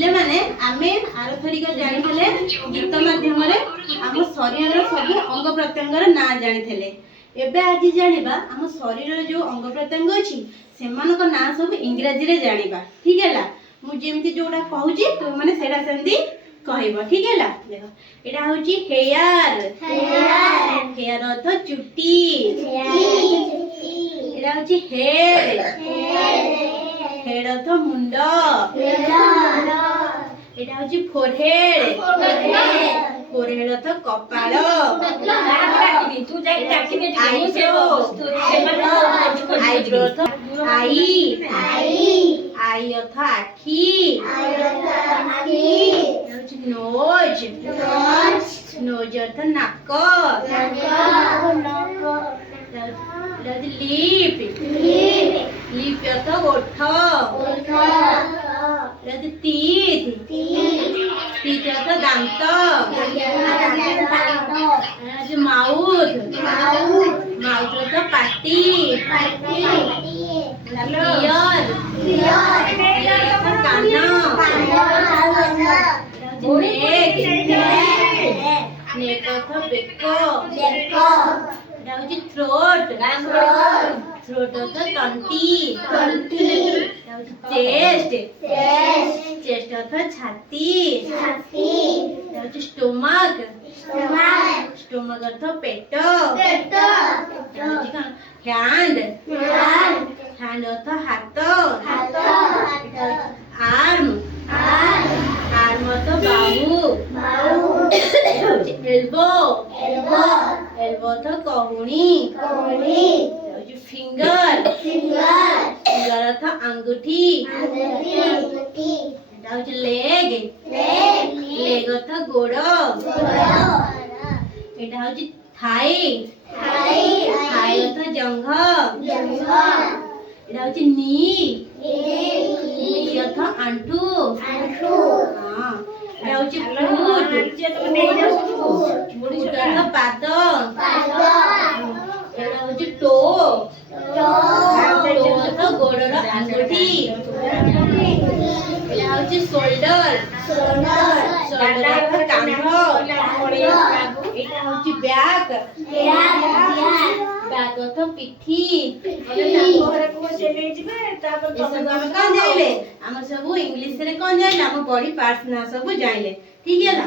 पिले माने आमे आरथरिक जानिथले गीत माध्यम रे हम शरीर सब अंग प्रत्यंगर ना जानिथले। एबे आज जानिबा हम शरीर रे जो अंग प्रत्यंग अछि सेमानक ना सब इंग्रजी रे जानिबा। ठीक हैला मु जेमति जोडा कहूची तो माने सेडा सेंदी कहइबो। ठीक हैला देखो एडा होची हेयर हेयर अर्थ चुट्टी एडा होची हेड हेड अर्थ मुंड एडा होची फोरहेड फोरहेड अर्थ कपाळ आईब्रो अर्थ आई आई अर्थ आखी नोज नोज अर्थ नाक लिप लिप अर्थ ओठ तीत तीत अर्थ दांत माउथ माउथ अर्थ पाटी इयर अर्थ कान नेक अर्थ बेक थ्रोट थ्रोट अर्थ तंती चेस्ट चेस्ट अर्थ छाती स्टोमक स्टोमक अर्थ पेट हैंड हैंड अर्थ हाथ आर्म आर्म अर्थ बाहु एल्बो एल्बो अर्थ कहुणी फिंगर फिंगर अर्थ अंगूठी लेग लेग अर्थ गोड़ एटा होची थाई थाई अर्थ जंघ एटा होची नी नी अर्थ आंठू हां एटा होची फुट अर्थ पाद एटा होची टो अर्थ गोड़र आंगुठी एटा होची शोल्डर शोल्डर अर्थ कांध एटा होची बैक बैक अर्थ पिठी हम सब इंग्लिश रे कौन जाइले हम बॉडी पार्ट्स ना सब जाइले। ठीक है ना।